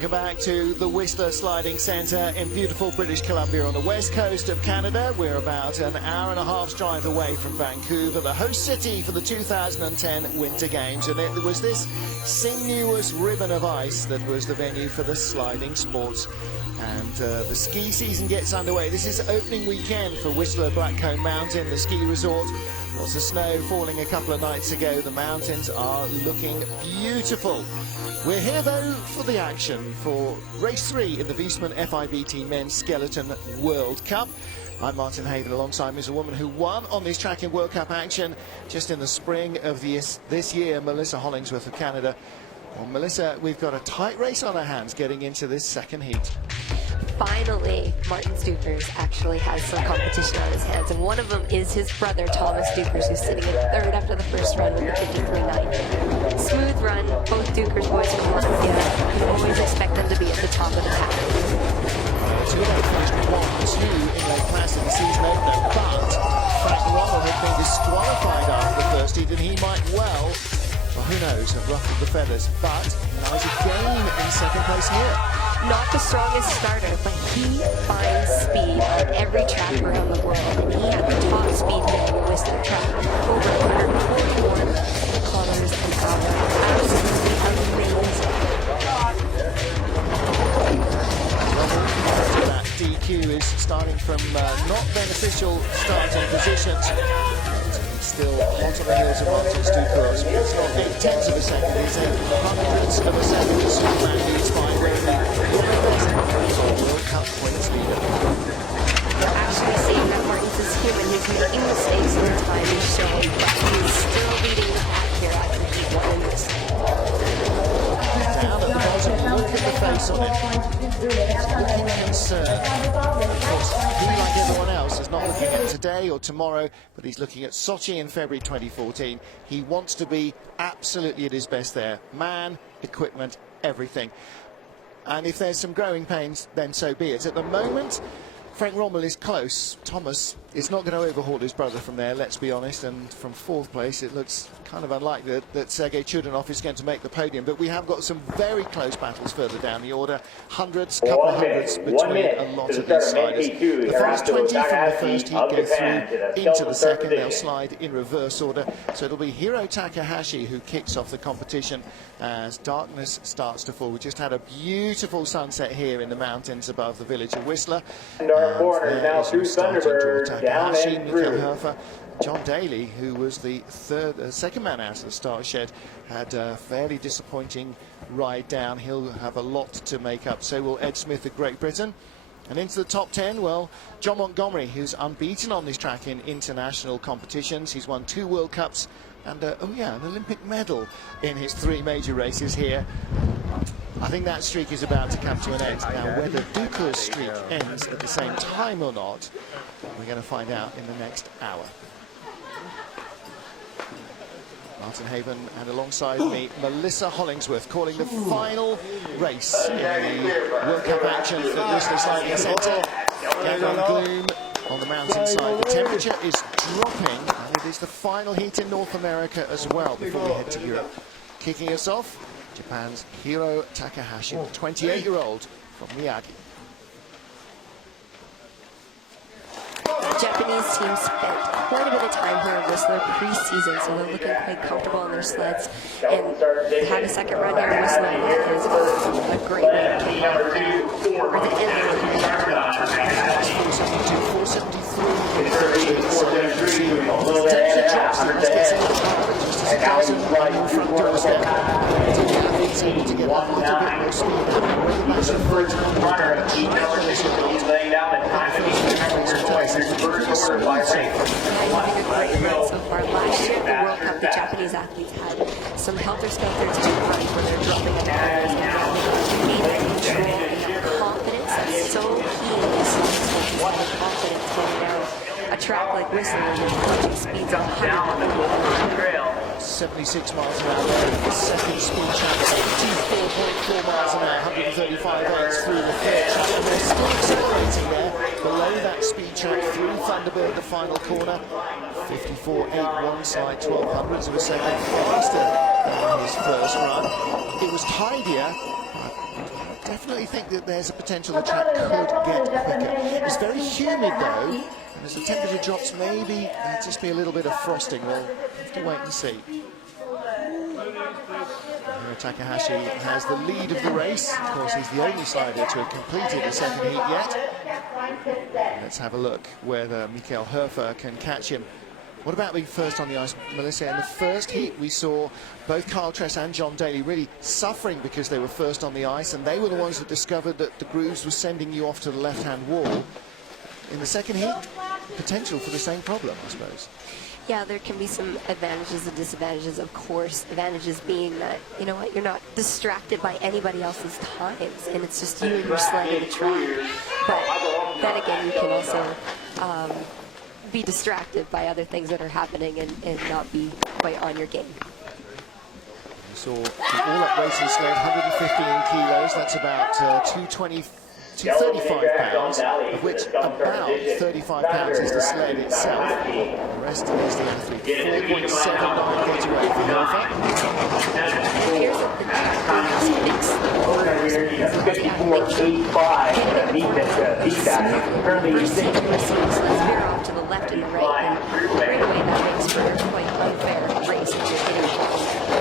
welcome back to the Whistler Sliding Centre in beautiful British Columbia on the west coast of Canada. We're about an hour and a half's drive away from Vancouver, the host city for the 2010 Winter Games, and it was this sinuous ribbon of ice that was the venue for the sliding sports. And the ski season gets underway. This is opening weekend for Whistler Blackcomb Mountain, the ski resort. Lots of snow falling a couple of nights ago. The mountains are looking beautiful. We're here though for the action for race 3 in the Wiesmann FIBT Men's Skeleton World Cup. I'm Martin Haven, alongside me is a woman who won on this track in World Cup action just in the spring of this year, Melissa Hollingsworth of Canada. Well, Melissa, we've got a tight race on our hands getting into this second heat. Finally, Martin Stoopers actually has some competition on his hands, and one of them is his brother, Thomas Stoopers, who's sitting at third after the first run with a 53.9. Smooth run, both Stoopers boys are close together. You always expect them to be at the top of the pack. Two of them finished 1-2 in Lake Placid, the season opener, but Frank Rommel had been disqualified after the first heat, and he might well, who knows, have ruffled the feathers, but lies again in second place here. Not the strongest starter, but he finds speed on every track around the world. And he had the top speed here on the Whistler track, over 144 kilometers an hour. Absolutely amazing. That DQ is starting from not beneficial starting positions. Still hot on the heels of Martin Stoopers. It's not 8/10 of a second, it's 100ths of a second. Superman needs by wearing the World Cup points leader. They're actually saying that Martins is human. He's making mistakes in the time he's showing, but he's still leading the pack here after heat 1 in this. Down at the bottom, look at the face on it. He's looking concerned. Of course, he, like everyone else, is not looking at today or tomorrow, but he's looking at Sochi in February 2014. He wants to be absolutely at his best there. Man, equipment, everything. And if there's some growing pains, then so be it. At the moment, Frank Rommel is close. Thomas is not going to overhaul his brother from there, let's be honest. And from 4th place, it looks kind of unlikely that Sergei Chudanov is going to make the podium. But we have got some very close battles further down the order. Hundreds, couple of hundreds between a lot of these sliders. The first 20 from the first heat go through into the second. They'll slide in reverse order. So it'll be Hiro Takahashi who kicks off the competition as darkness starts to fall. We just had a beautiful sunset here in the mountains above the village of Whistler. Corner now through Thunderbird, down and through. Herfer. John Daly, who was the second man out of the start shed, had a fairly disappointing ride down. He'll have a lot to make up. So will Ed Smith of Great Britain. And into the top 10, well, John Montgomery, who's unbeaten on this track in international competitions. He's won 2 World Cups and, an Olympic medal in his 3 major races here. I think that streak is about to come to an end. Now, whether Ducla's streak ends at the same time or not, we're going to find out in the next hour. Martin Haven, and alongside me, Melissa Hollingsworth, calling the final race in the World Cup action at Whistler Sliding Centre. Gathering gloom on the mountainside. The temperature is dropping, and it is the final heat in North America as well before we head to Europe. Kicking us off, Japan's Hiro Takahashi, the 28-year-old from Miyagi. The Japanese team spent quite a bit of time here in Whistler pre-season, so they're looking quite comfortable on their sleds. And to have a second run here in Whistler is a great way to kick off the end of the year. 472. So far last year at the World Cup, the Japanese athletes had some helter-skelters to run where they're dropping the barriers and dropping control and confidence. That's so key in this confidence getting out a track like Whistler where you're approaching speeds of 100. 76 miles an hour, the second speed track, 74.4 miles an hour, 135 through the third track, and they're still accelerating there below that speed track through Thunderbird, the final corner. 54.81, slide 1200s of a second faster than his first run. It was tidier, definitely think that there's a potential the track could get quicker. It's very humid though, and as the temperature drops, maybe there'll just be a little bit of frosting. We'll have to wait and see. Takahashi has the lead of the race. Of course, he's the only slider to have completed the second heat yet. Let's have a look whether Michael Hofer can catch him. What about being first on the ice, Melissa? In the first heat, we saw both Kyle Tress and John Daly really suffering because they were first on the ice, and they were the ones that discovered that the grooves were sending you off to the left-hand wall. In the second heat, potential for the same problem, I suppose. Yeah, there can be some advantages and disadvantages, of course. Advantages being that, you know what, you're not distracted by anybody else's times, and it's just you and your sled and the track. But then again, you can also be distracted by other things that are happening and not be quite on your game. We saw the all-up racing sled, 115 kilos. That's about 235 pounds, of which about 35 pounds is the sled itself. The rest is the athlete. 4.79 getaway for Hofer. Here's the 54.85 beat that. Currently let's veer off to the left and the right, and right away that makes for a quite unfair race if you're hitting.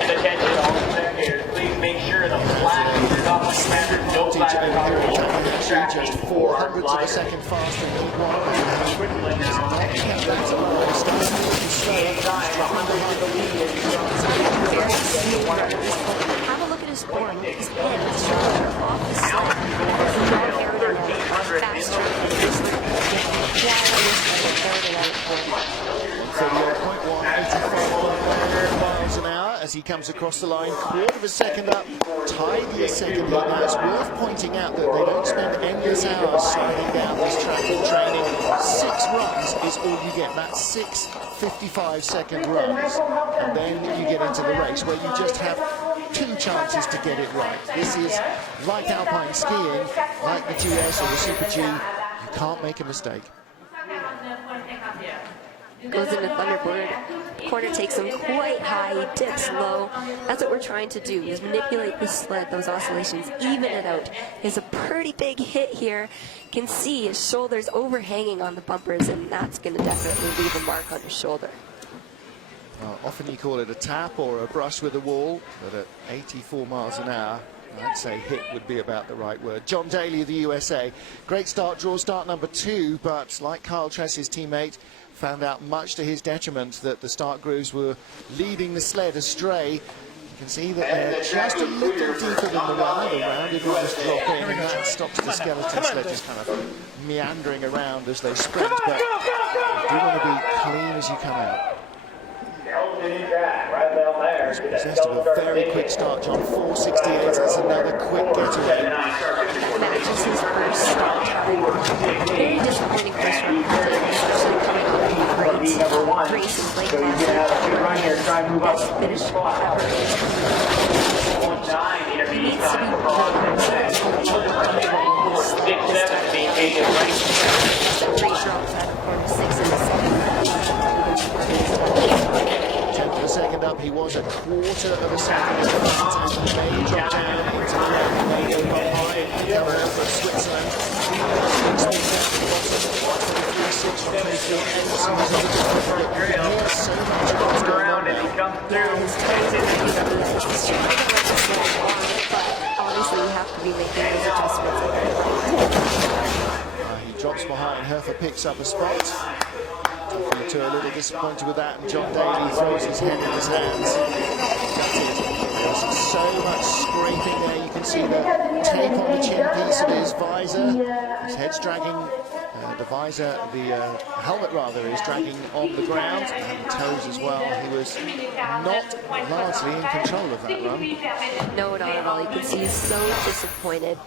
Attention all spectators, please make sure the flag is off the standard. No flag Takahashi just 400ths of a second faster than he was. Have a look at his form. His hands are off the sled. He's not aerodynamic, faster than his miles an hour as he comes across the line, quarter of a second up, tied the second heat. Now it's worth pointing out that they don't spend endless hours sliding down this track in training. 6 runs is all you get. That's 6 55-second runs, and then you get into the race where you just have 2 chances to get it right. This is like alpine skiing, like the GS or the Super G. You can't make a mistake. Goes into Thunderbird. Corner takes him quite high, he dips low. That's what we're trying to do, is manipulate the sled, those oscillations, even it out. There's a pretty big hit here. You can see his shoulders overhanging on the bumpers, and that's going to definitely leave a mark on his shoulder. Well, often you call it a tap or a brush with a wall, but at 84 miles an hour, I'd say hit would be about the right word. John Daly of the USA. Great start, draw start number 2, but like Kyle Tress, his teammate, found out much to his detriment that the start grooves were leading the sled astray. You can see that they're just a little deeper than the runner. The rounded runners drop in, and that stops the skeleton sled just kind of meandering around as they sprint. But you want to be clean as you come out. He's possessed of a very quick start, John. 4.68, that's another quick getaway. That matches his first start. Very disappointing first run. Especially coming off of a great race in late last year. Finish he needs to be great drops out of corner 6 in the second. Second up, he was a quarter of a second and he may drop down into the ground, may go high, coming out for Switzerland. 6 from 24. So much going on now. But obviously you have to be making those adjustments. He drops behind, Hofer picks up a spot. To a little disappointed with that, and John Daly throws his head in his hands. There's so much scraping there. You can see the tape on the chin piece of his visor. His head's dragging, the visor, the helmet rather, is dragging on the ground, and the toes as well. He was not largely in control of that run. No, not at all. You can see he's so disappointed.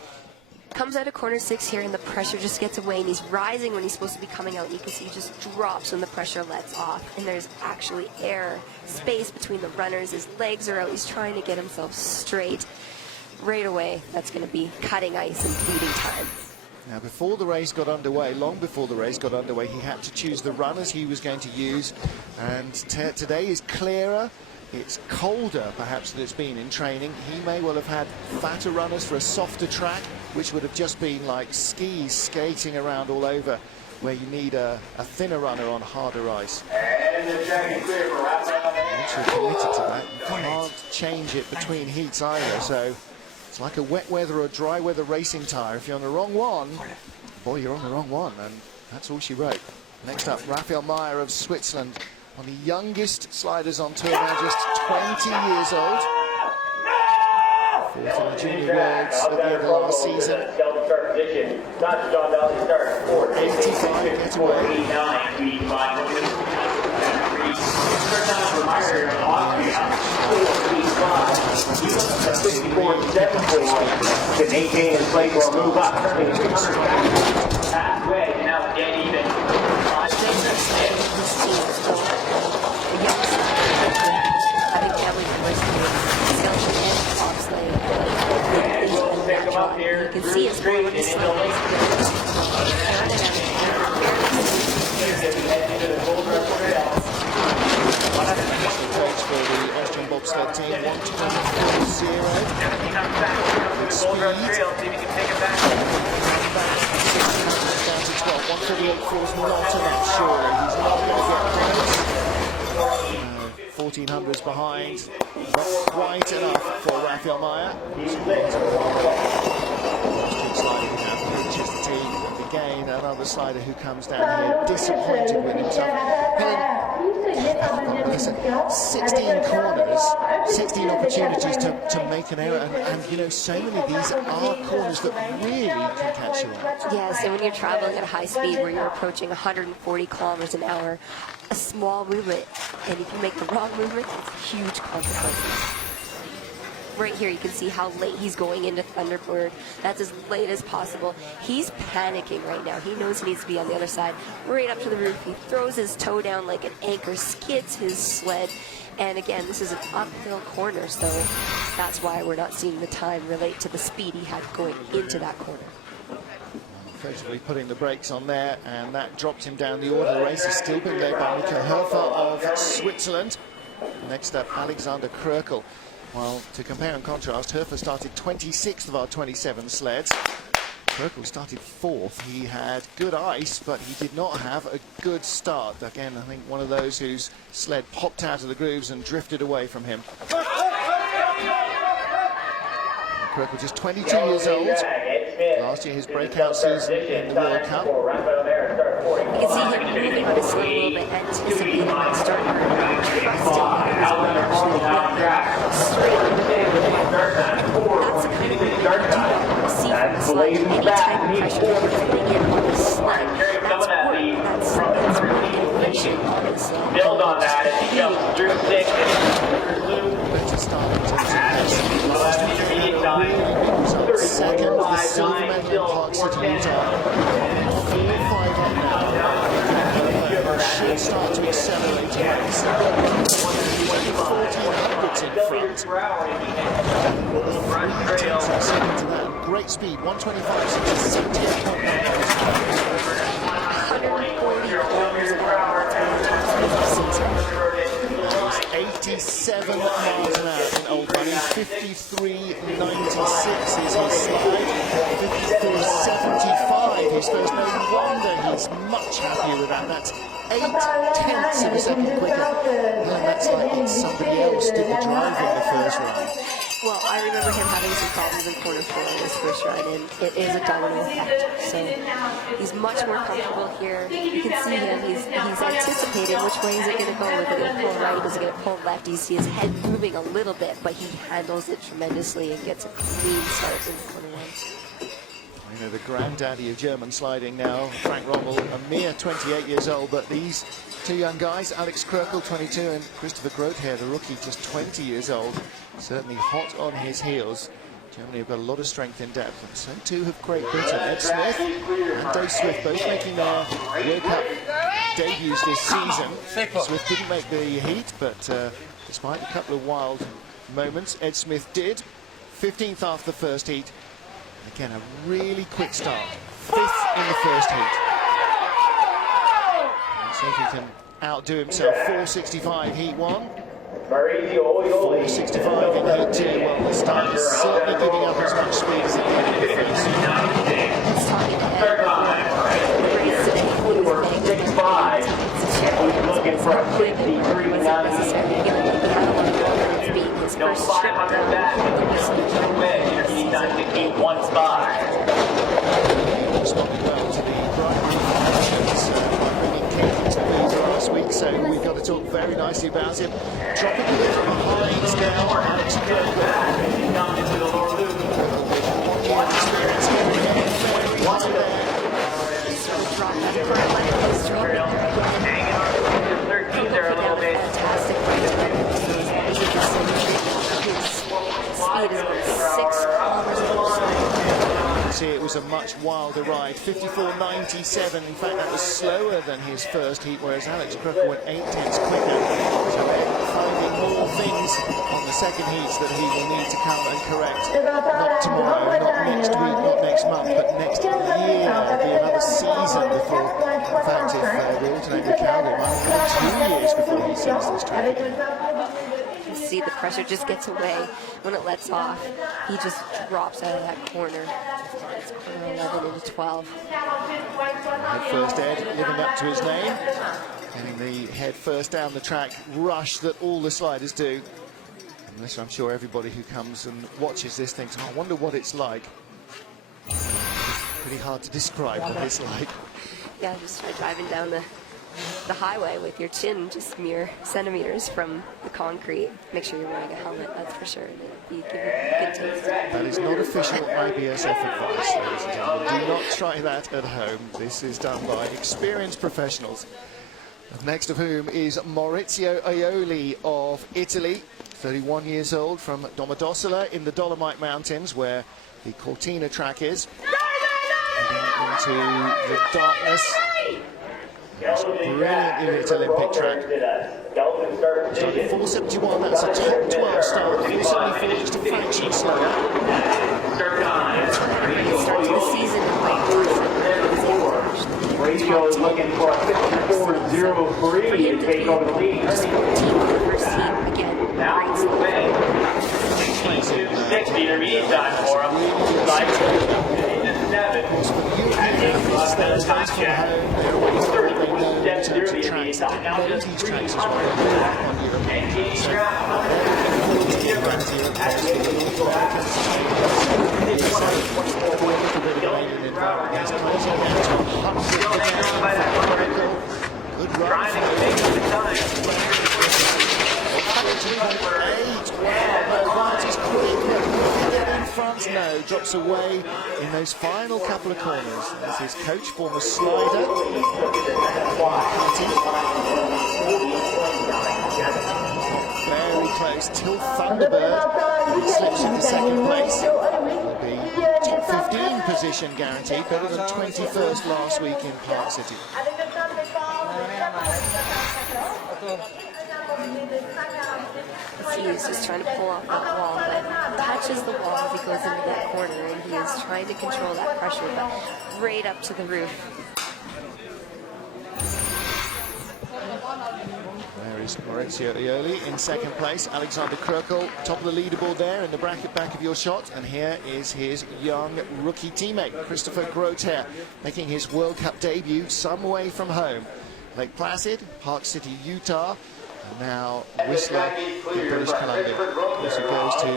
Comes out of corner 6 here, and the pressure just gets away, and he's rising when he's supposed to be coming out, and you can see he just drops when the pressure lets off, and there's actually air space between the runners. His legs are out. He's trying to get himself straight. Right away, that's going to be cutting ice and bleeding time. Now, before the race got underway, long before the race got underway, he had to choose the runners he was going to use, and today is clearer it's colder perhaps than it's been in training. He may well have had fatter runners for a softer track, which would have just been like skis skating around all over, where you need a thinner runner on harder ice. And the track is clear for Rafael. Once you're committed to that, you can't change it between heats either, so it's like a wet weather or dry weather racing tyre. If you're on the wrong one, boy, you're on the wrong one, and that's all she wrote. Next up, Raphael Meyer of Switzerland, one of the youngest sliders on tour now, just 20 years old. Fourth in the Junior Worlds at the end of last season. 85 getaway. To maintain his place or move up. Halfway, and now dead even. You can see it's more like a For the Austrian bobsled team, 1:24.0. Good speed. Down to 12. 1:38.4 is not enough, surely. He's not going to get close. 1400s behind. Not quite enough for Raphael Meyer. Austrian slider who now pinches the team. And again, another slider who comes down here disappointed with himself. Listen, 16 corners, 16 opportunities to make an error, and you know, so many of these are corners that really can catch you out. Yes, and when you're traveling at a high speed where you're approaching 140 kilometers an hour, a small movement, and if you make the wrong movement, it's huge consequences. Right here, you can see how late he's going into Thunderbird. That's as late as possible. He's panicking right now. He knows he needs to be on the other side. Right up to the roof. He throws his toe down like an anchor, skids his sled. And again, this is an uphill corner, so that's why we're not seeing the time relate to the speed he had going into that corner. Effectively putting the brakes on there, and that dropped him down the order. The race is still being led by Nico Hofer of Switzerland. Next up, Alexander Krökel. Well, to compare and contrast, Hofer started 26th of our 27 sleds. Krökel started 4th. He had good ice, but he did not have a good start. Again, I think one of those whose sled popped out of the grooves and drifted away from him. Krökel just 22 years old. Last year, his breakout season in the World Cup. You can see him moving the sled a little bit, anticipating the start. That's the kind of any type of pressure that you're putting in on the sled. That's work. That's really innovation on the sled. Build on that as he jumps through 6 and Better start in terms of we'll have intermediate time. second, the silver medal in Park City, Utah. 5 up now. Should start to accelerate the race. 1400s in front. Second to that. Great speed, 125, 87 miles an hour in Old Money, 53.96 is his slide, 54.75 his first. No wonder he's much happier with that. That's 0.8 of a second quicker. Well, that's like somebody else did the driving the first round. Well, I remember him having some problems in corner 4 in his first run, and it is a domino effect. So he's much more comfortable here. You can see him. He's anticipating which way is it going to go. Is it going to pull right? Is it going to pull left? You see his head moving a little bit, but he handles it tremendously and gets a clean start in corner 1. You know, the granddaddy of German sliding now, Frank Rommel, a mere 28 years old, but these two young guys, Alex Krökel, 22, and Christopher Grother, the rookie, just 20 years old, certainly hot on his heels. Germany have got a lot of strength in depth, and so too have Great Britain. Ed Smith and Dave Swift both making their World Cup debuts this season. Swift didn't make the heat, but despite a couple of wild moments, Ed Smith did. 15th after the first heat. Again, a really quick start. 5th in the first heat. Let's see if he can outdo himself. 4.65 heat 1. 465 in heat 2. Well, the start is certainly giving up as much speed as it did in the first. He's talking ahead of the race today. He was getting 6'5". Looking for a 53 wasn't necessarily feeling like he had a lot of confidence being his first trip down the Whistler Intermediate time 16.15. Responded well to the primary functions by bringing cadence to these last week, so we've got to talk very nicely about him. Dropping a little behind now, Alex Croker. One experience going ahead, very high there. Hanging on to 13 there a little bit. Fantastic speed is about 6 kilometers per second. See, it was a much wilder ride, 54.97. In fact, that was slower than his first heat, whereas Alex Croker went 8 tenths quicker. So they're finding more things on the second heats that he will need to come and correct. Not tomorrow, not next week, not next month, but next year. It'll be another season before, in fact, if we alternate with Calgary, it might be 2 years before he sees this track. You see the pressure just gets away when it lets off. He just drops out of that corner. It's corner 11 into 12. Head first Ed living up to his name. Getting the head first down the track rush that all the sliders do. And this, I'm sure everybody who comes and watches this thinks, oh, I wonder what it's like. Pretty hard to describe what it's like. Yeah, just try driving down the highway with your chin just mere centimeters from the concrete. Make sure you're wearing a helmet, that's for sure. You give it a good taste. That is not official IBSF advice, ladies and gentlemen. Do not try that at home. This is done by experienced professionals. Next of whom is Maurizio Aioli of Italy, 31 years old, from Domodossola in the Dolomite Mountains, where the Cortina track is. Heading into the darkness. It's a brilliant elite Olympic track. Started 471, that's a top 12 start. 474, just a fraction slower. Start to the season Ratio is looking for a 54.03 to take over the lead. Just 14 in the first heat again. Now through the way. 60 intermediate time for him. 7. Stands from home, they're always very well known in terms of tracks. They know these tracks as well on Europe. Good run. No, drops away in those final couple of corners. That's his coach, former slider. Very close till Thunderbird. He slips into second place. Will be top 15 position guaranteed, better than 21st last week in Park City. He's just trying to pull off that wall, but touches the wall as he goes into that corner, and he is trying to control that pressure, but right up to the roof. There is Maurizio Aioli in second place. Alexander Krökel, top of the leaderboard there in the bracket back of your shot. And here is his young rookie teammate, Christopher Grother, making his World Cup debut some way from home. Lake Placid, Park City, Utah. Now Whistler in British Columbia. Also goes to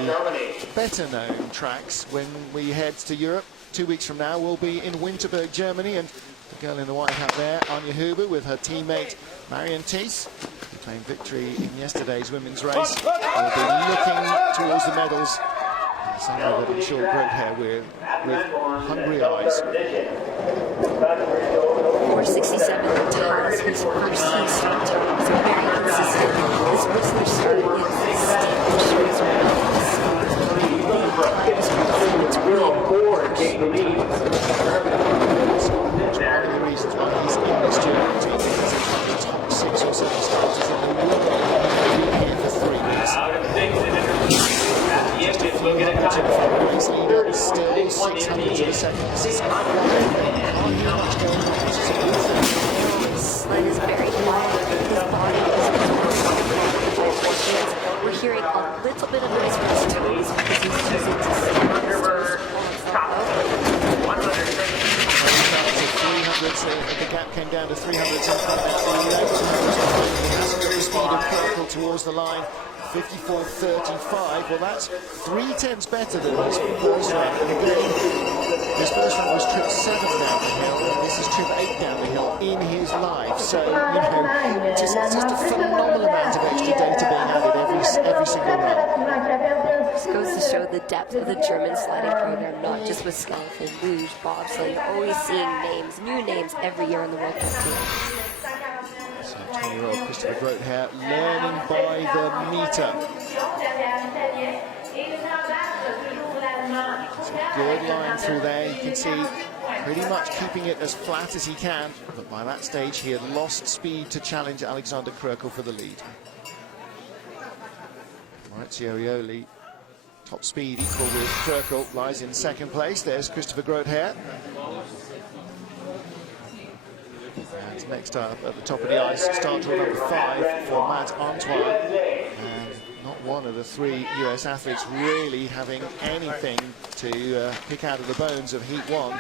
better known tracks when we head to Europe. 2 weeks from now we'll be in Winterberg, Germany, and the girl in the white hat there, Anja Huber, with her teammate Marion Thies, who claimed victory in yesterday's women's race, will be looking towards the medals. Something that I'm sure Grother with hungry eyes. 467 times his first heat start time was very consistent. This Whistler started with It's real forward, take the lead. One of the reasons why he's in this German team is the top 6 or 7 starters in the world. He's been here for 3 weeks. Race leader still 600 to the second. This is not much going on. This sled is very long. His body is hearing a little bit of noise from his toes because he's using to stand his toes while it's the gap came down to 300s and about 1100s behind. He hasn't got the speed of Kirkle towards the line. 54.35. Well, that's 3/10 better than his first round. And again, his first round was trip 7 down the hill, and this is trip 8 down the hill in his life. So, you know, just a phenomenal amount of extra data being added every single run. This goes to show the depth of the German sliding program, not just with skeleton, luge, bobsleigh. You're always seeing names, new names every year in the World Cup team. So 20-year-old Christopher Groothaar learning by the meter. It's a good line through there. You can see pretty much keeping it as flat as he can. But by that stage, he had lost speed to challenge Alexander Krökel for the lead. Maurizio Ioli, top speed equal with Krökel, lies in second place. There's Christopher Groothaar. And next up at the top of the ice, start drill number 5 for Matt Antoine. And not one of the 3 US athletes really having anything to pick out of the bones of Heat 1.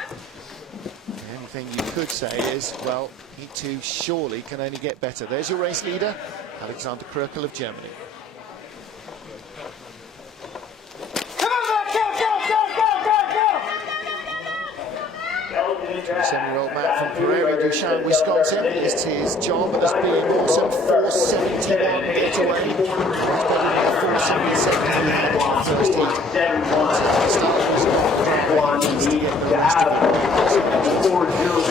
The only thing you could say is, well, Heat 2 surely can only get better. There's your race leader, Alexander Krökel of Germany. 27-year-old Matt from Prairie du Chien, Wisconsin. It's his job as being awesome. 471 get away. He's better than 477 in the first heat. Needs to get the rest of it.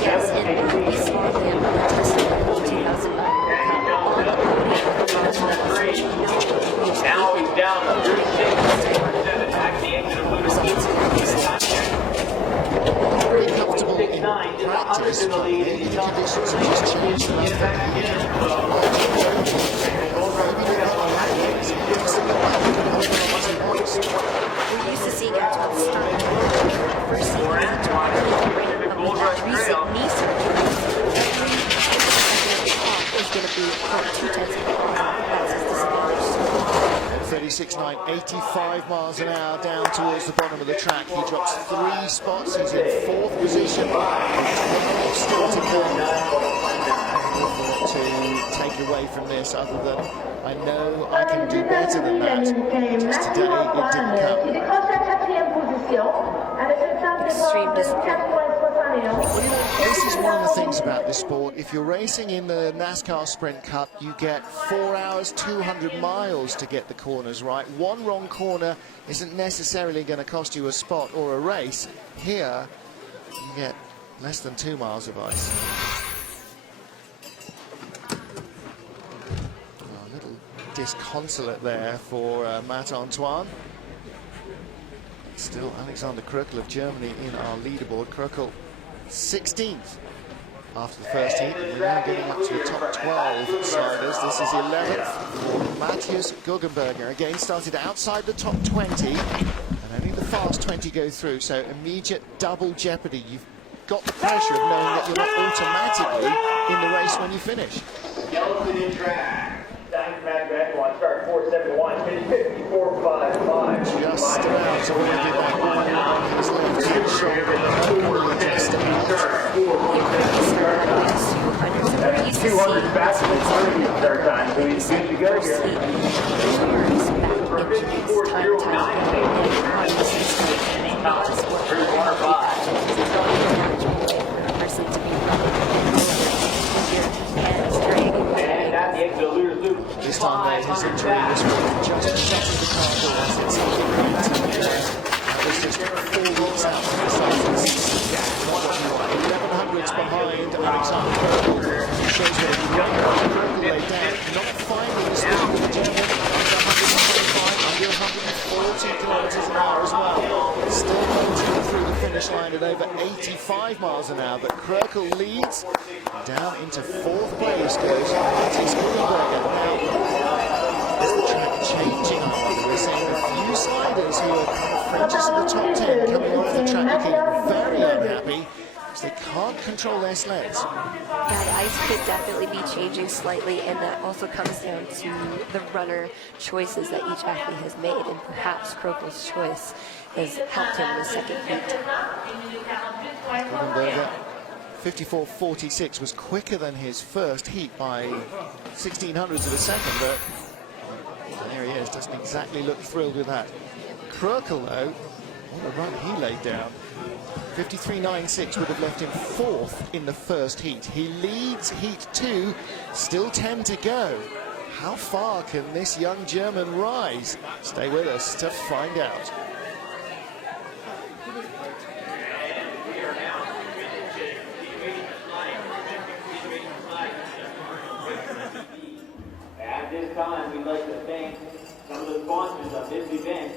Yes, and we saw him testing in the 2009 Now he's down to 36.7 back the exit of Luna's Very comfortable in practice, but maybe the conditions have just changed enough that he can We're used to seeing Antoine start. First seeing Antoine really of the recent knee surgery. Is going to be 2/10 That's his disadvantage. 36.9, 85 miles an hour down towards the bottom of the track. He drops 3 spots. He's in 4th position. 12 still to come. To take away from this, other than I know I can do better than that. Just today, it didn't come. Extreme discipline. This is one of the things about this sport. If you're racing in the NASCAR Sprint Cup, you get 4 hours, 200 miles to get the corners right. One wrong corner isn't necessarily going to cost you a spot or a race. Here, you get less than 2 miles of ice. A little disconsolate there for Matt Antoine. Still Alexander Krökel of Germany in our leaderboard. Krökel 16th after the first heat. We're now getting up to the top 12 sliders. This is 11th for Matthias Guggenberger. Again, started outside the top 20, and only the fast 20 go through, so immediate double jeopardy. You've got the pressure of knowing that you're not automatically in the race when you finish. Skeleton in track. Start 471, finish 54.55. Just about to win it back on his left shoulder. Only just about. 200 back to the start time, so he's good to go here. 54.09. This time his injury was just shutting the car door as it's that was just 4 weeks out from the season. 1100s behind Alexander Krökel. Shows that if you run Krökel laid down, not finding the speed of the German under 125, under 140 kilometers an hour as well. Still motoring through the finish line at over 85 miles an hour, but Krökel leads. Down into 4th place goes Matthias Guggenberger. Now, is the track changing? I wonder. We're seeing a few sliders who are kind of fringes in the top 10 coming off the track looking very unhappy. It's They can't control their sleds. That ice could definitely be changing slightly, and that also comes down to the runner choices that each athlete has made, and perhaps Krokel's choice has helped him in the second heat. 54.46 was quicker than his first heat by 1600ths of a second, but there he is, doesn't exactly look thrilled with that. Krokel, though, what a run he laid down. 53.96 would have left him fourth in the first heat. He leads heat 2, still 10 to go. How far can this young German rise? Stay with us to find out. At this time, we'd like to thank some of the sponsors of this event,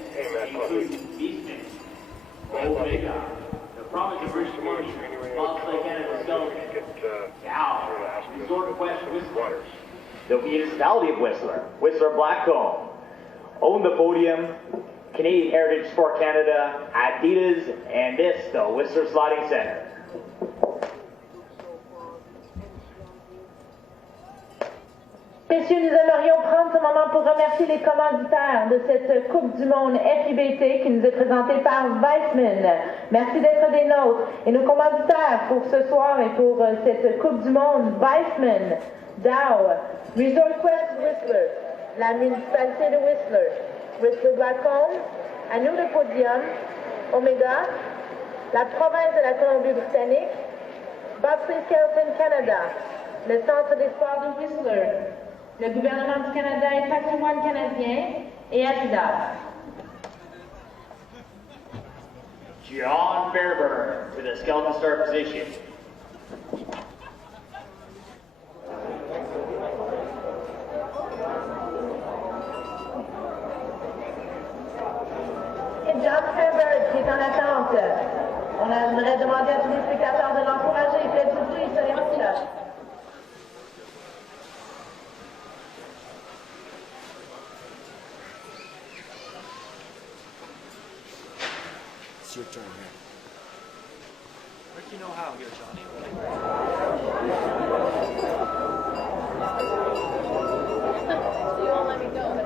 including Eastman, Omega, the province of British Columbia, Falls Lake Canada Stone, Dow, Resort Quest Whistler, the Municipality of Whistler, Whistler Blackcomb, Own the Podium, Canadian Heritage Sport Canada, Adidas, and this, the Whistler Sliding Center. Messieurs, nous aimerions prendre ce moment pour remercier les commanditaires de cette Coupe du Monde FIBT qui nous est présentée par Weissman. Merci d'être des nôtres. Et nos commanditaires pour ce soir et pour cette Coupe du Monde, Weissman, Dow, Resort Quest Whistler, la municipalité de Whistler, Whistler Blackcomb, à nous le Podium, Omega, la province de la Colombie-Britannique, Bobsleigh Skeleton Canada, le Centre des sports de Whistler, le gouvernement du Canada et patrimoine canadien et Adidas. John Fairburn to the skeleton start position. Et John Fairburn qui est en attente. On aimerait demander à tous les spectateurs de l'encourager. Faites du bruit, soyez aussi là. It's your turn here. Rick, you know how here, Johnny. You won't let me go, but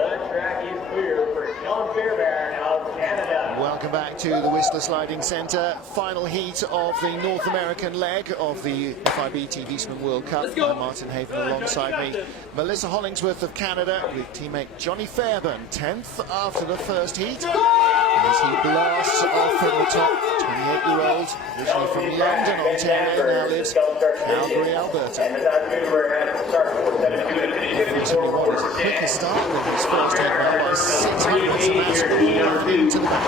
The track is clear for John Fairburn of Canada. Welcome back to the Whistler Sliding Centre. Final heat of the North American leg of the FIBT Eastman World Cup. I'm Martin Haven alongside me. Melissa Hollingsworth of Canada with teammate Johnny Fairburn, 10th after the first heat. As he blasts off from the top, 28-year-old, originally from London, Ontario, now lives Calgary, Alberta. Unfortunately, what was a quicker start with his first heat now by 6 minutes, and that's all into the back.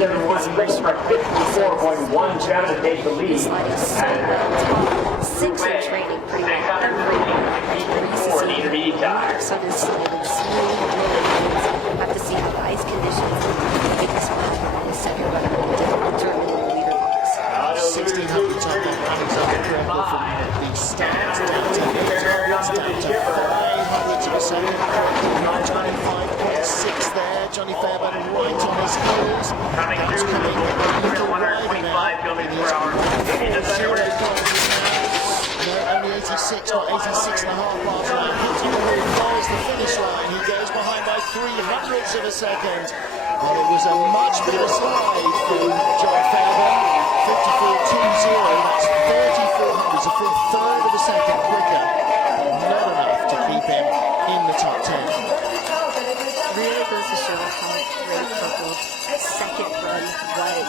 Number one, from 54.1, Travis takes the lead. Sliding so well, 6 in training, pretty much every intermediate time. so this slide and seeing what really happens. Have to see how the ice conditions make this one is set here by the German leader box. 1600 time on Alexander Krokel from the start down to 500ths of a second. 95.6 there. Johnny Fairburn right on his heels. That's coming a little wider now. km per hour. No, only 86, not 86 and a half miles an hour. Hitting the wall, follows the finish line. He goes behind by 300ths of a second. Well, it was a much better slide from John Fairburn. 54.20, that's 3400ths, a full third of a second quicker. Not enough to keep him in the top 10. Really goes to show how great Krokel's second run was.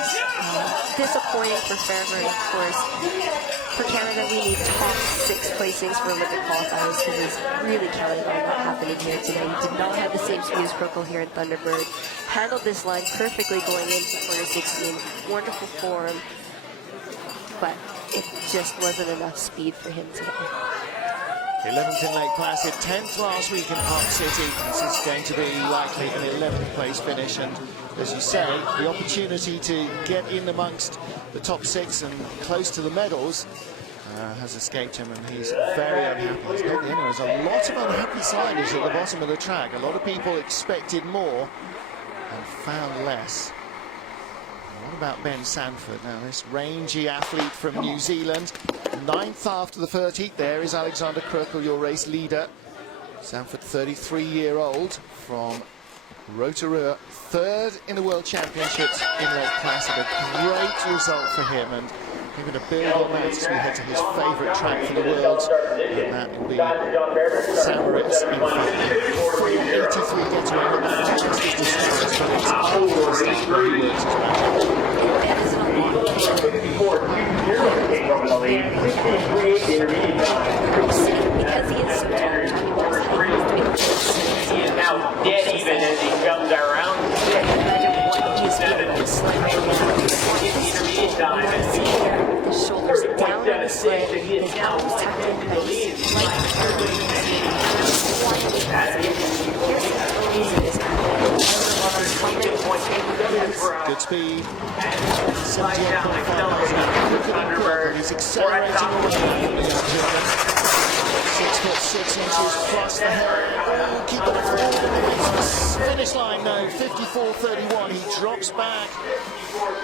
Disappointing for Fairburn, of course. For Canada, we need top 6 placings for Olympic qualifiers, because it's really counted on that happening here today. He did not have the same speed as Krokel here in Thunderbird. Handled this line perfectly going into corner 16. Wonderful form, but it just wasn't enough speed for him today. 11th in Lake Placid, 10th last week in Park City. This is going to be likely an 11th place finish, and as you say, the opportunity to get in amongst the top 6 and close to the medals has escaped him, and he's very unhappy. He's not the only one. There's a lot of unhappy sliders at the bottom of the track. A lot of people expected more and found less. What about Ben Sanford? Now, this rangy athlete from New Zealand, 9th after the first heat. There is Alexander Krökel, your race leader. Sanford, 33-year-old from Rotorua, 3rd in the World Championships Inlet Classic. A great result for him, and we're going to build on that as we head to his favourite track for the world, and that will be St-Moritz in 483 gets away. Not the fastest distance, but it's over the start where he works his He is now dead even as he comes around. Intermediate time. The shoulders down on the sled, his elbows tucked in place, like good speed. 78.5. He's accelerating away. 6'6" plus the hair. Keep it forward. Finish line now, 54.31. He drops back.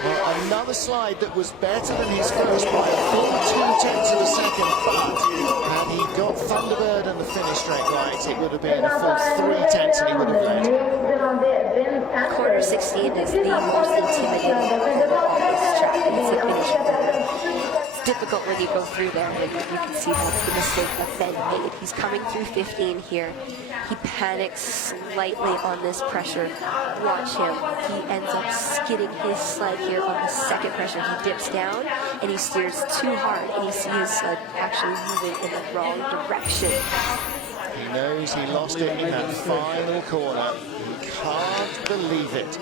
Well, another slide that was better than his first by a full 2/10 of a second, but had he got Thunderbird and the finish straight right, it would have been a full 3/10 and he would have led. Quarter 16 is the most intimidating on this track. It's a finish. It's difficult when you go through there, and you can see that's the mistake that Ben made. He's coming through 15 here. He panics slightly on this pressure. Watch him. He ends up skidding his sled here on the second pressure. He dips down and he steers too hard, and you see his sled actually moving in the wrong direction. He knows he lost it in that final corner. He can't believe it.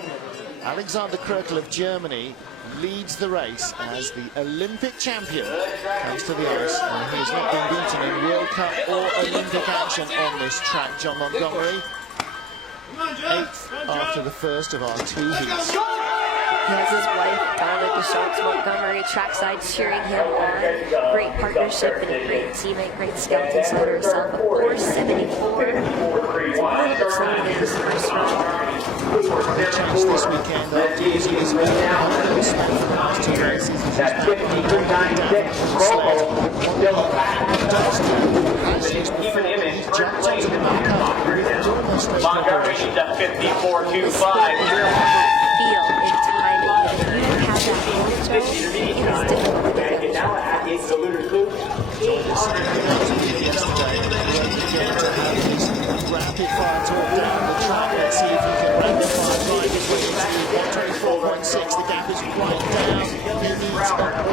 Alexander Krökel of Germany leads the race as the Olympic champion comes to the ice. And he has not been beaten in World Cup or Olympic action on this track. John Montgomery, 8th after the first of our 2 heats. He has his wife, Donna Deschamps Montgomery, trackside cheering him on. Great partnership and a great teammate, great skeleton slider herself. A 4.74. It's a little bit slower than his first round. Changed this weekend after using his for the last 2 races. He's back on the sled. He's jumped onto the marker. Montgomery needs a 54.25. Feel in timing. If you don't have that mojo, it is difficult to get that shot. Rapid fire talk down the track. Let's see if he can rapid fire drive his way into 124.6. The gap is right down. He needs an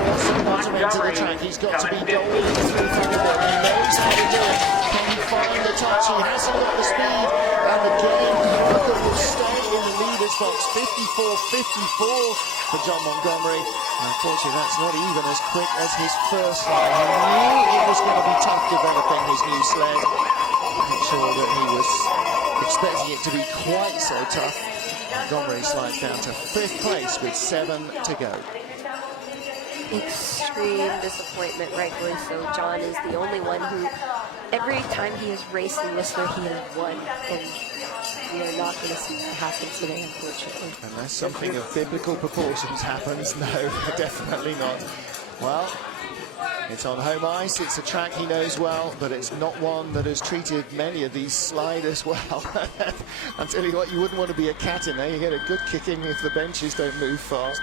awesome bottom end to the track. He's got to be going through Thunderbird. He knows how to do it. Can he find the touch? He hasn't got the speed. And again, Krökel will stay in the leader's box. 54.54 for John Montgomery. And unfortunately, that's not even as quick as his first slide. He knew it was going to be tough developing his new sled. I'm not sure that he was expecting it to be quite so tough. Montgomery slides down to 5th place with 7 to go. Extreme disappointment, rightfully so. John is the only one who, every time he has raced in Whistler, he has won. And we are not going to see that happen today, unfortunately. Unless something of biblical proportions happens, no, definitely not. Well, it's on home ice, it's a track he knows well, but it's not one that has treated many of these sliders well. I'll tell you what, you wouldn't want to be a cat in there. You get a good kicking if the benches don't move fast.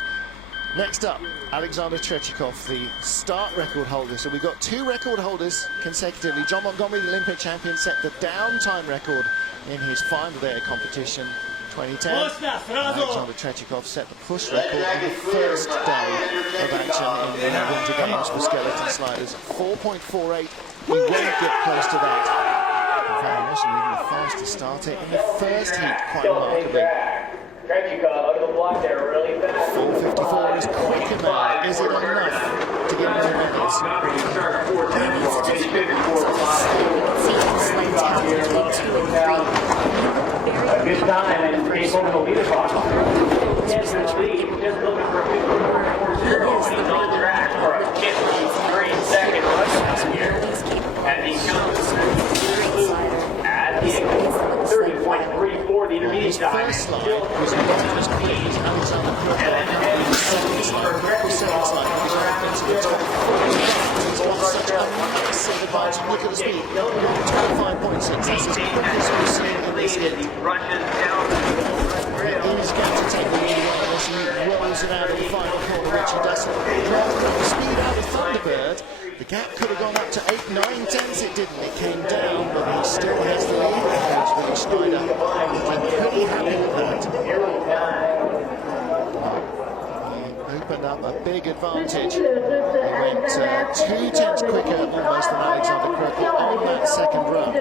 Next up, Alexander Tretiakov, the start record holder. So we've got 2 record holders consecutively. John Montgomery, the Olympic champion, set the down time record in his final day of competition, 2010. Alexander Tretiakov set the push record on the first day of action in the Winter Games for skeleton sliders. 4.48. He won't get close to that. In fact, he wasn't even the fastest starter in the first heat, quite remarkably. 4.54 is quick enough. Is it enough to get more medals? A good time and pretty over the leader box. Just looking for a 54.4. He's on track for a 53-second massive advantage. Look at the speed. 25.6. That's as quick as we've seen in this hit. He is going to take the lead away unless he rolls it out of the final corner, which he doesn't. The speed out of Thunderbird. The gap could have gone up to 8, 9 tenths. It didn't. It came down, but he still has the lead. Coach Schneider looking pretty happy with that. He opened up a big advantage. He went 2 tenths quicker almost than Alexander Krökel on that second run.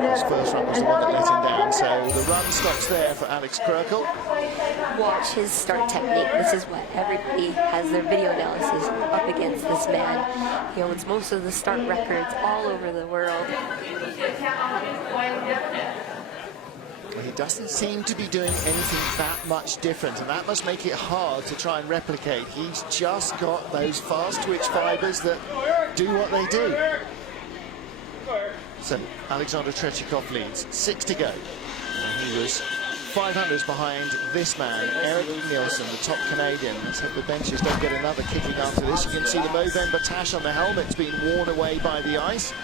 His first run was the one that let him down, so the run stops there for Alex Krökel. Watch his start technique. This is what everybody has their video analysis up against this man. He owns most of the start records all over the world. Well, he doesn't seem to be doing anything that much different, and that must make it hard to try and replicate. He's just got those fast twitch fibers that do what they do. So Alexander Tretiakov leads, 6 to go. And he was 500s behind this man, Eric Nielsen, the top Canadian. Let's hope the benches don't get another kicking after this. You can see the Movember tash on the helmet's been worn away by the ice.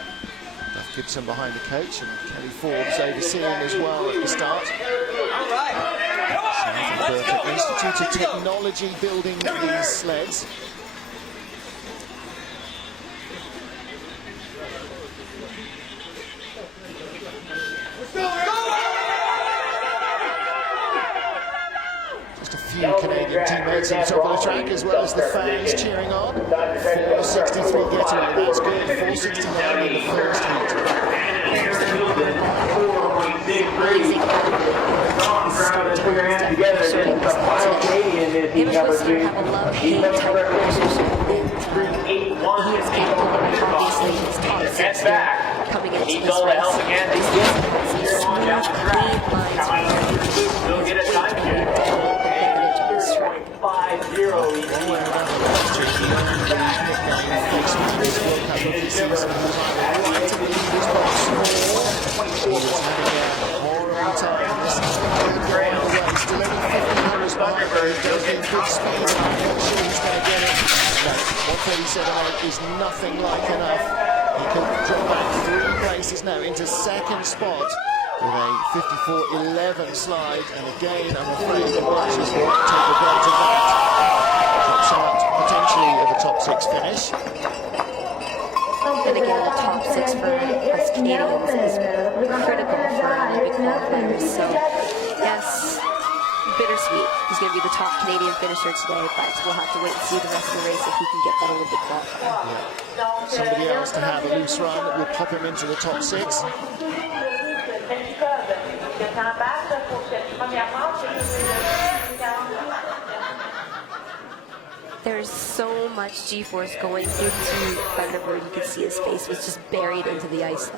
Duff Gibson behind the coach and Kelly Forbes overseeing as well at the start. South Institute of Technology building these sleds. Just a few Canadian teammates on top of the track, as well as the fans cheering on. 463 getaway, that's good. 469 in the first heat. Him and Whistler have a love-hate type relationship. He is capable of obviously his top 6 here coming into this race. He's smooth, clean lines We'll get a time check. 137.8 is nothing like enough. He could drop back 3 places now into second spot with a 54.11 slide, and again I'm afraid the watchers will take advantage of that. Drops out potentially of a top 6 finish. And again, the top 6 for us Canadians is critical for Olympic qualifiers. So yes, bittersweet. He's going to be the top Canadian finisher today, but we'll have to wait and see the rest of the race if he can get that Olympic qualifier. Yeah. Somebody else to have a loose run that would pop him into the top 6. There's so much G-force going into Thunderbird. You could see his face was just buried into the ice.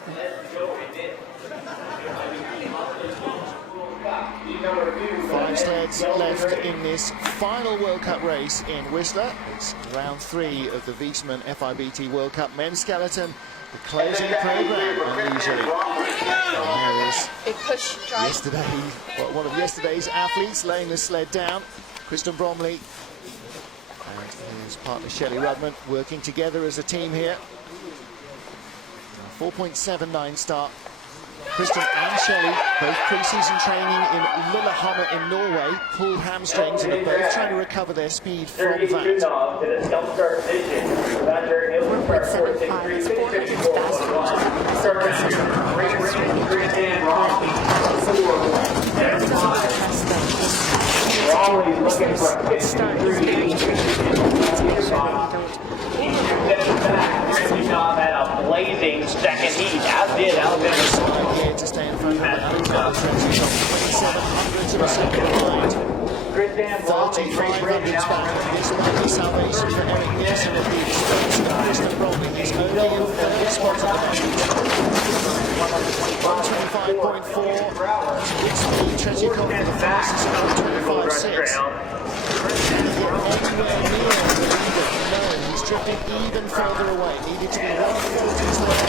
5 sleds left in this final World Cup race in Whistler. It's round 3 of the Wiesmann FIBT World Cup men's skeleton, the closing program unusually. And there is one of yesterday's athletes laying the sled down, Kristen Bromley and his partner Shelley Rudman working together as a team here. 4.79 start. Kristen and Shelley, both pre-season training in Lillehammer in Norway, pulled hamstrings and are both trying to recover their speed from that. 4.75 is 400 faster, Always looking for a 50 had a blazing second heat, as did Alabama. Here to stay in front of Alexander Tretiakov, 2700ths of a second behind. 3500s back. This might be salvation for Eric Nielsen at the expense of Kristen Bromley. He's only in third spot at the moment. 125.4. Good speed. Tretiakov for the fastest at 125.6. Anywhere near the leader. No, he's drifting even further away. Needed to be 140s there.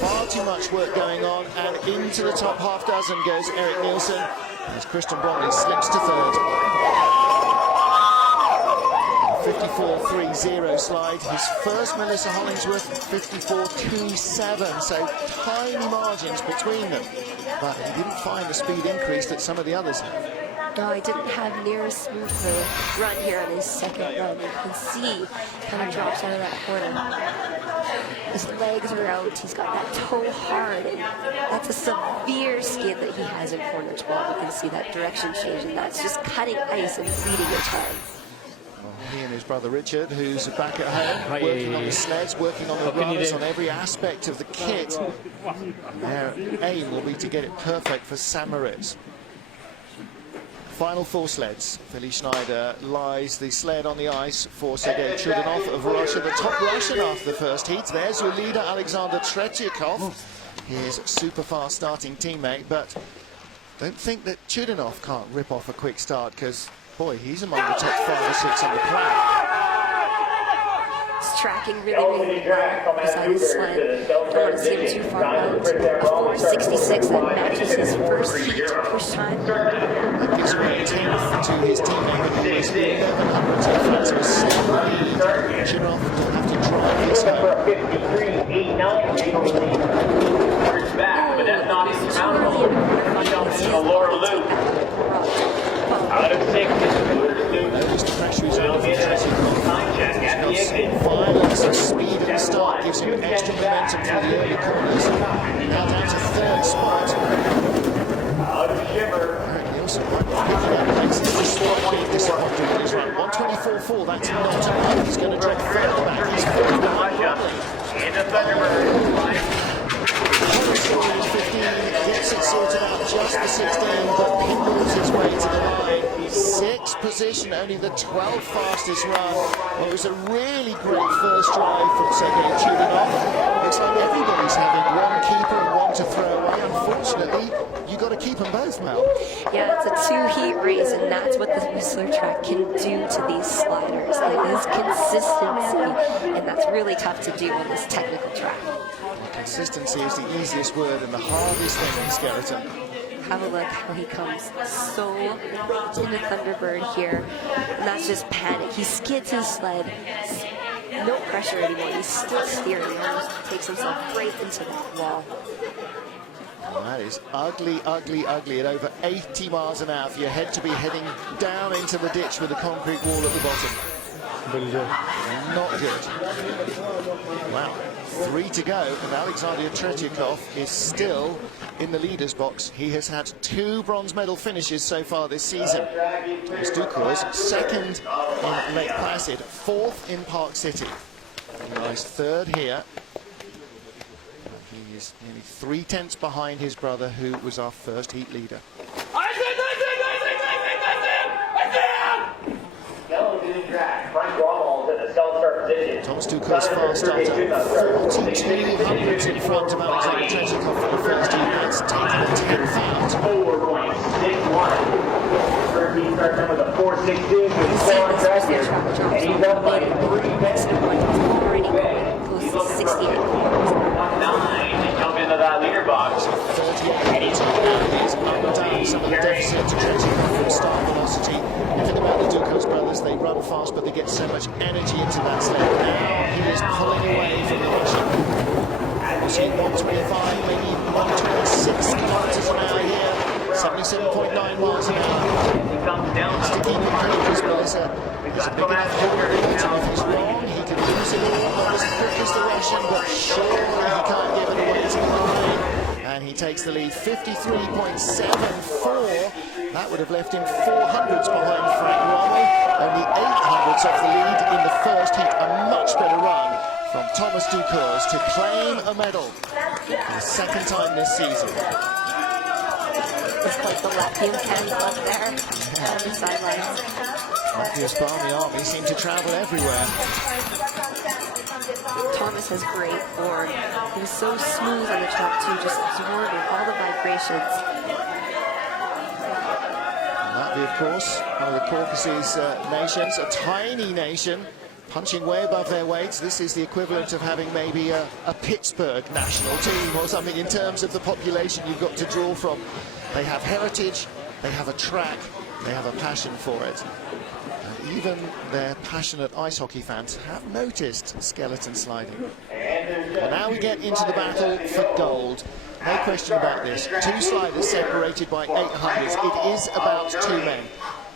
Far too much work going on, and into the top half dozen goes Eric Nielsen as Kristen Bromley slips to third. 54.30 slide. His first, Melissa Hollingsworth, 54.27. So tiny margins between them. But he didn't find the speed increase that some of the others have. No, he didn't have near as smooth a run here on his second run. You can see kind of drops out of that corner. His legs are out. He's got that toe hard. And that's a severe skid that he has in corner 12. You can see that direction change, and that's just cutting ice and bleeding your time. He and his brother Richard, who's back at home, working on the sleds, working on the runners, on every aspect of the kit. Their aim will be to get it perfect for St. Moritz. Final four sleds. Philly Schneider lies the sled on the ice for Sergei Chudanov of Russia, the top Russian after the first heat. There's your leader, Alexander Tretyakov, his super fast starting teammate. But don't think that Chudanov can't rip off a quick start, because boy, he's among the top 5 or 6 on the planet. He's tracking really well beside his sled. Don't want to see him too far out. A 4.66 that matches his first heat push time. That gives away 10th to his teammate, who is 11 hundredths of a flat, so a slow lead. Chudanov will have to drive this home. 53.89. Back, but that's not insurmountable. Laura Luke. Out of 6. Notice the pressure is on violence and speed at the start gives him extra momentum through the early corners. Now down to third spot. Out of Shimmer. Eric Nielsen picking up places. This might be disappointing in his run. 124.4, that's not enough. He's going to drop further back. He's further behind Romley. Into Thunderbird. 15, gets it sorted out just the 16, but pinballs his way to the line. 6th position, only the 12th fastest run. Well, it was a really great first drive from Sergei Chudanov. Looks like everybody's having one keeper and one to throw away. Unfortunately, you got to keep them both, Mel. Yeah, it's a 2-heat race, and that's what the Whistler track can do to these sliders. Like, his consistency, and that's really tough to do on this technical track. Consistency is the easiest word and the hardest thing in skeleton. Have a look how he comes so into Thunderbird here. And that's just panic. He skids his sled. No pressure anymore. He's still steering. He almost takes himself right into the wall. And that is ugly, ugly, ugly at over 80 miles an hour for your head to be heading down into the ditch with a concrete wall at the bottom. Not good. Wow. 3 to go, and Alexander Tretyakov is still in the leader's box. He has had 2 bronze medal finishes so far this season. Thomas Ducours, 2nd in Lake Placid, 4th in Park City. He lies 3rd here. He is nearly 3/10 behind his brother, who was our first heat leader. Thomas Ducours fast starter, 42 hundredths in front of Alexander Tretyakov for the first heat. That's taken the 10th out. 4.61. First heat starts with a 4.16 with 4 track here, and he's up by 3 Close to 68. 1.9 to jump into that leader box. 38 he's undone some of the deficit to Tretyakov from start velocity. Think about the Ducours brothers, they run fast, but they get so much energy into that sled. Now he is pulling away from the Russian. We'll see 125, maybe 126 kilometers an hour here. 77.9 miles an hour. He comes down To keep him quick as well as a big enough forward momentum. If he's wrong, he can lose it all. Not as quick as the Russian, but surely he can't give it away too high. And he takes the lead, 53.74. That would have left him 400ths behind Frank Romley. Only 800ths off the lead in the first heat. A much better run from Thomas Ducours to claim a medal for the 2nd time this season. It's like the Latvian fans up there on the sidelines. Latvia's Barmy Army seem to travel everywhere. Thomas has great form. He was so smooth on the track too, just absorbing all the vibrations. Latvia, of course, one of the Caucasus nations, a tiny nation, punching way above their weights. This is the equivalent of having maybe a Pittsburgh national team or something in terms of the population you've got to draw from. They have heritage, they have a track, they have a passion for it. even their passionate ice hockey fans have noticed skeleton sliding. Well, now we get into the battle for gold. No question about this. Two sliders separated by 800s. It is about two men.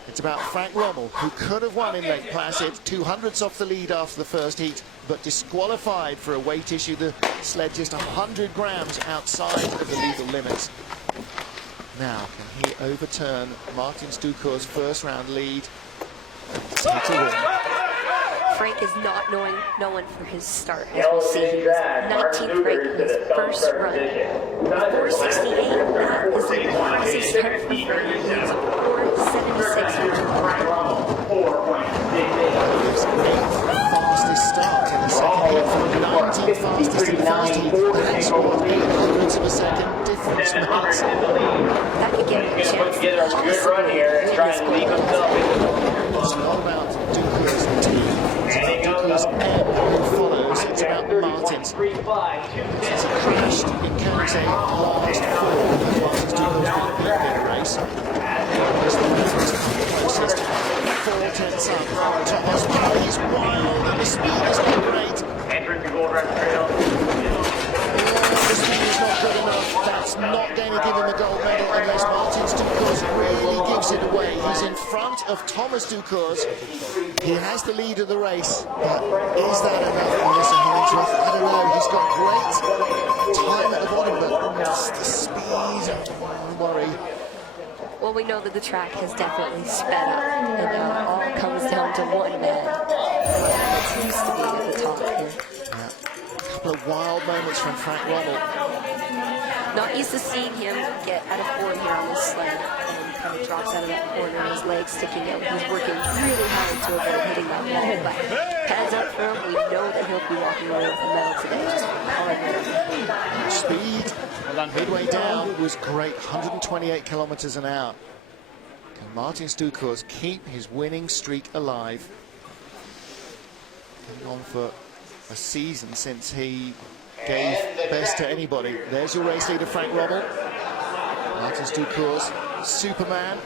It's about Frank Rommel, who could have won in Lake Placid, 200s off the lead after the first heat, but disqualified for a weight issue. The sled just 100 grams outside of the legal limits. Now, can he overturn Martin Stukur's first round lead? To win. Frank is not known for his start, as we'll see. He was 19th ranked in his first run. 468, that is the easy start for Frank. He was 476 for Fastest start in the second heat from 19th fastest in the first heat. That's what 800ths of a second difference makes. That could give him a chance Get a good run here and try and leave himself in. It's not about Dukur's team. It's about Dukur's air who follows. It's about Martin's. As he crashed in Koenigsegg last fall, Martin's Dukur's didn't beat in a race. He's the closest. 4/10 up. Thomas plays wild and the speed is not great. Entering the gold record trail. The speed is not good enough. That's not going to give him a gold medal unless Martin Stukur's really gives it away. He's in front of Thomas Stukur's. He has the lead of the race, but is that enough, Melissa Hollingsworth? I don't know. He's got great time at the bottom, but just the speed, I worry. Well, we know that the track has definitely sped up, and it all comes down to one man. It seems to be at the top here. Yeah. A couple of wild moments from Frank Rommel. Not used to seeing him get out of form here on this sled, and he kind of drops out of that corner, his legs sticking out. He's working really hard to avoid hitting that wall, but heads up for him. We know that he'll be walking away with the medal today. Just hard work. Speed midway down was great, 128 kilometers an hour. Can Martin Stukur's keep his winning streak alive? Been on for a season since he gave best to anybody. There's your race leader, Frank Rommel. Martin Stukur's Superman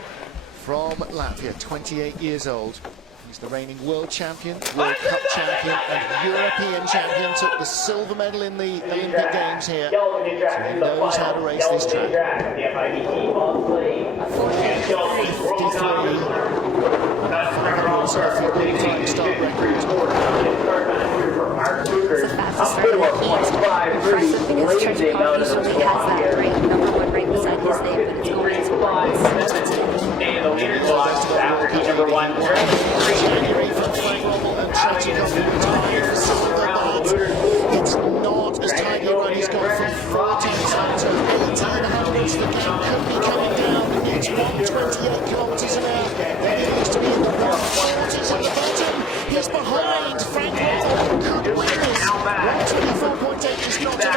from Latvia, 28 years old. He's the reigning world champion, World Cup champion, and European champion. Took the silver medal in the Olympic Games here. So he knows how to race this track. 53 start record. It's the fastest start in the heat. Impressive because Tretyakov usually has that rank, #1 rank beside his name, but it's going to And the leader slots after heat number 1. January from Frank Rommel and Tretyakov in time for silver, but it's not as tight a run. He's gone from 14 to 1800s. The gap could be coming down. It's 128 kilometers an hour. It used to be in the 140s at the bottom. He's behind Frank Rommel. Could win this. 124.8 is not enough.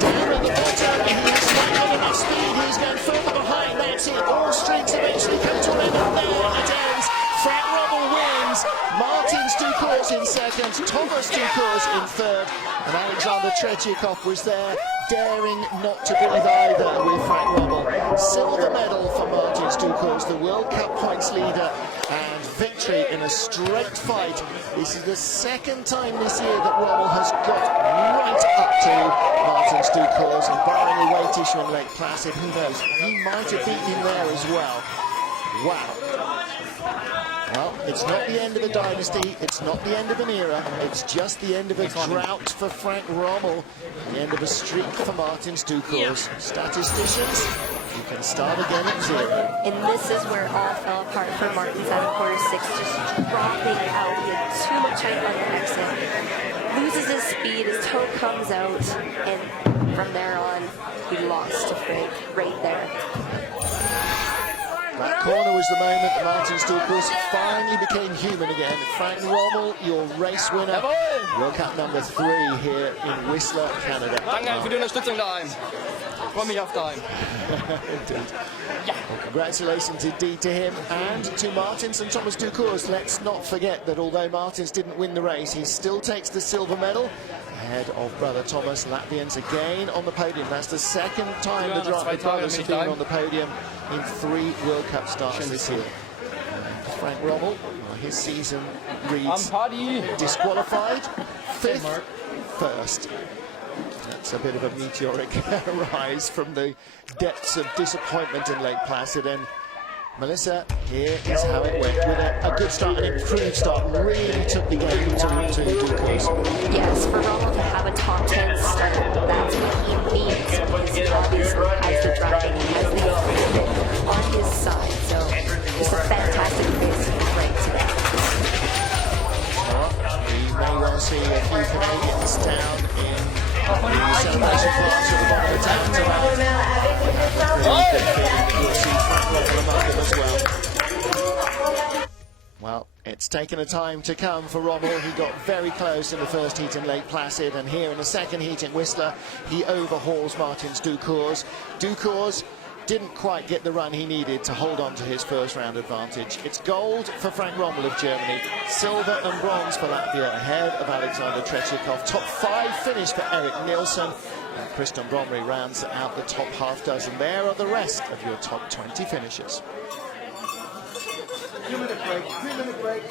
Down at the bottom, he's not got enough speed. He's going further behind. That's it. All streaks eventually come to an end. And there it ends. Frank Rommel wins. Martin Stukur's in second. Thomas Stukur's in third. And Alexander Tretyakov was there, daring not to breathe either with Frank Rommel. Silver medal for Martin Stukur's, the World Cup points leader, and victory in a straight fight. This is the second time this year that Rommel has got right up to Martin Stukur's, and barring a weight issue in Lake Placid, who knows, he might have beaten him there as well. Wow. Well, it's not the end of a dynasty, it's not the end of an era, it's just the end of a drought for Frank Rommel, the end of a streak for Martin Stukur's. Statisticians, you can start again at 0. And this is where it all fell apart for Martins out of quarter 6, just dropping out. He had too much height on the exit. Loses his speed, his toe comes out, and from there on, he lost to Frank right there. That corner was the moment that Martin Stukur's finally became human again. Frank Rommel, your race winner. World Cup number 3 here in Whistler, Canada. Danke für die Unterstützung daheim. Ich freue mich auf daheim. Indeed. Well, congratulations indeed to him and to Martins and Thomas Stukur's. Let's not forget that although Martins didn't win the race, he still takes the silver medal ahead of brother Thomas. Latvians again on the podium. That's the second time the brothers have been on the podium in 3 World Cup starts this year. Frank Rommel, well, his season reads disqualified, 5th, 1st. That's a bit of a meteoric rise from the depths of disappointment in Lake Placid. And Melissa, here is how it went. With a good start, an improved start, really took the game to Ducos. Yes, for Rommel to have a top 10 start, that's what he needs, because he obviously has the driving, he has the equipment on his side. So just a fantastic race for Frank today. We may well see a few Canadians down in the celebration class at the bottom of the town tonight. We'll see Frank Rommel among them as well. Well, it's taken a time to come for Rommel. He got very close in the first heat in Lake Placid, and here in the second heat in Whistler, he overhauls Martins Ducos. Ducos didn't quite get the run he needed to hold on to his first round advantage. It's gold for Frank Rommel of Germany, silver and bronze for Latvia ahead of Alexander Tretiakov. Top 5 finish for Eric Nielsen, and Christian Bromley rounds out the top half dozen. There are the rest of your top 20 finishers. 2-minute break, 3-minute break.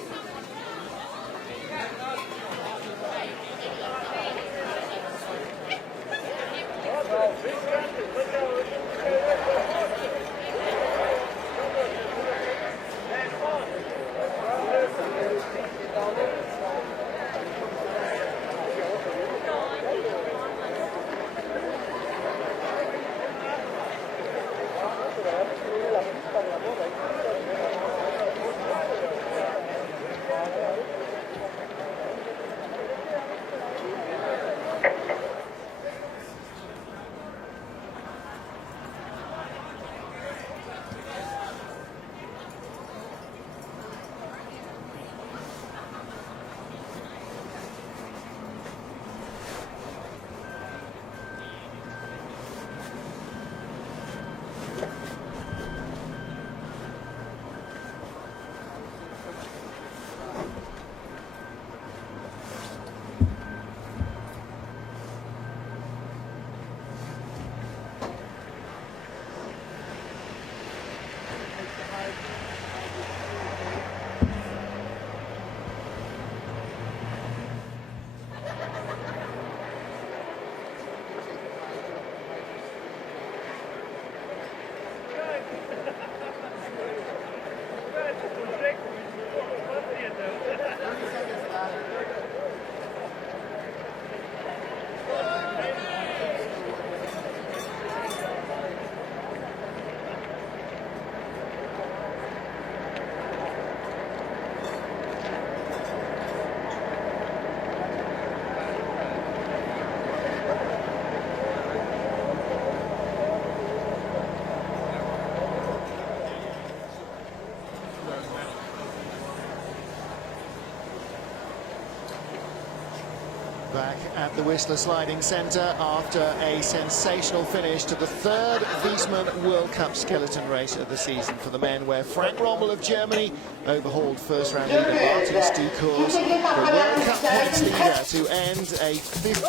Back at the Whistler Sliding Centre after a sensational finish to the 3rd Wiesmann World Cup skeleton race of the season for the men, where Frank Rommel of Germany overhauled first round leader Martins Ducos, the World Cup points leader, to end a near 15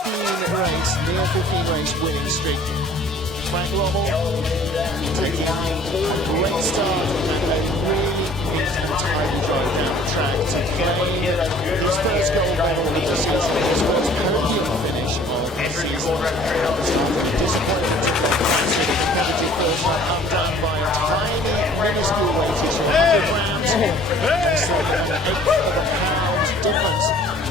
race winning streak. Frank Rommel taking a great start and a really entirely drive down the track to claim his first gold medal of the season, his first podium finish of the season. Disappointment in the competitive first run, undone by a tiny, minuscule weightage of 100 grams. Just like an eighth of a pound difference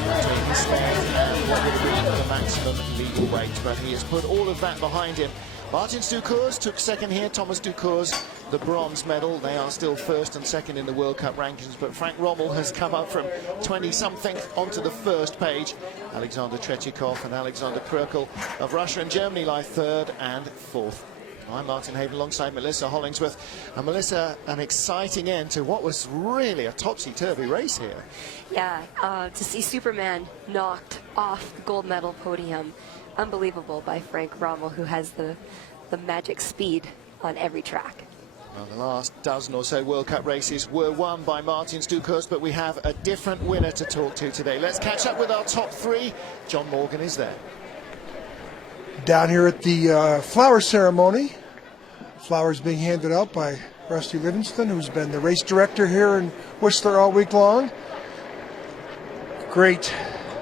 between his sled and what would have been the maximum legal weight. But he has put all of that behind him. Martins Ducos took second here. Thomas Ducos, the bronze medal. They are still first and second in the World Cup rankings, but Frank Rommel has come up from 20-something onto the first page. Alexander Tretiakov and Alexander Krökel of Russia and Germany lie 3rd and 4th. I'm Martin Haven alongside Melissa Hollingsworth. And Melissa, an exciting end to what was really a topsy-turvy race here. Yeah, to see Superman knocked off the gold medal podium, unbelievable by Frank Rommel, who has the magic speed on every track. Well, the last dozen or so World Cup races were won by Martins Ducos, but we have a different winner to talk to today. Let's catch up with our top 3. John Morgan is there. Down here at the flower ceremony. Flowers being handed out by Rusty Livingston, who's been the race director here in Whistler all week long. Great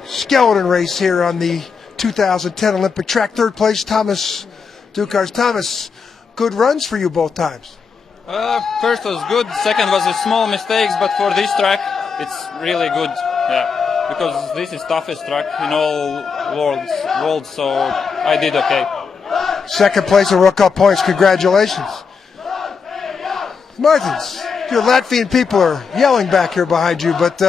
skeleton race here on the 2010 Olympic track. Third place, Thomas Dukars. Thomas, good runs for you both times. First was good, second was a small mistakes, but for this track, it's really good. Yeah, because this is toughest track in all worlds, so I did okay. Second place in World Cup points. Congratulations. Martins, your Latvian people are yelling back here behind you, but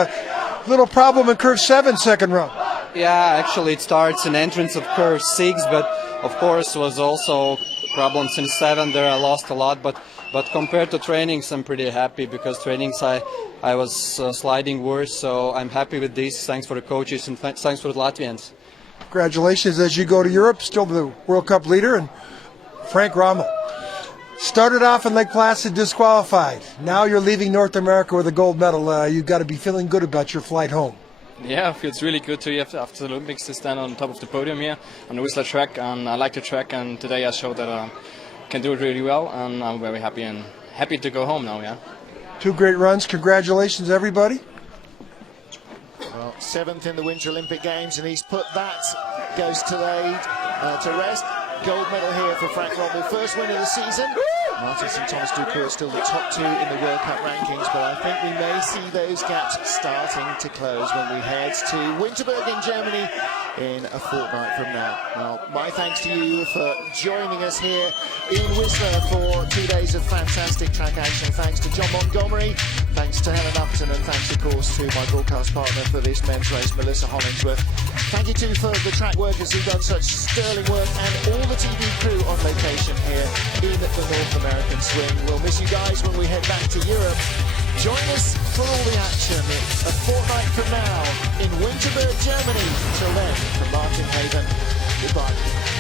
little problem in curve 7, second run. Yeah, actually it starts in entrance of curve 6, but of course was also problems in 7. There I lost a lot, but compared to trainings I'm pretty happy, because trainings I was sliding worse, so I'm happy with this. Thanks for the coaches and thanks for the Latvians. Congratulations as you go to Europe, still the World Cup leader, and Frank Rommel. Started off in Lake Placid, disqualified. Now you're leaving North America with a gold medal. You've got to be feeling good about your flight home. Yeah, it feels really good to after the Olympics to stand on top of the podium here on the Whistler track, and I like the track, and today I showed that I can do it really well, and I'm very happy to go home now. Yeah. 2 great runs. Congratulations, everybody. Well, 7th in the Winter Olympic Games, and he's put that goes to rest. Gold medal here for Frank Rommel. First win of the season. Martins and Thomas Dukars still the top 2 in the World Cup rankings, but I think we may see those gaps starting to close when we head to Winterberg in Germany in a fortnight from now. Now, my thanks to you for joining us here in Whistler for 2 days of fantastic track action. Thanks to John Montgomery, thanks to Helen Upton, and thanks, of course, to my broadcast partner for this men's race, Melissa Hollingsworth. Thank you, too, for the track workers who've done such sterling work, and all the TV crew on location here in the North American swing. We'll miss you guys when we head back to Europe. Join us for all the action a fortnight from now in Winterberg, Germany. Till then, from Martin Haven, goodbye.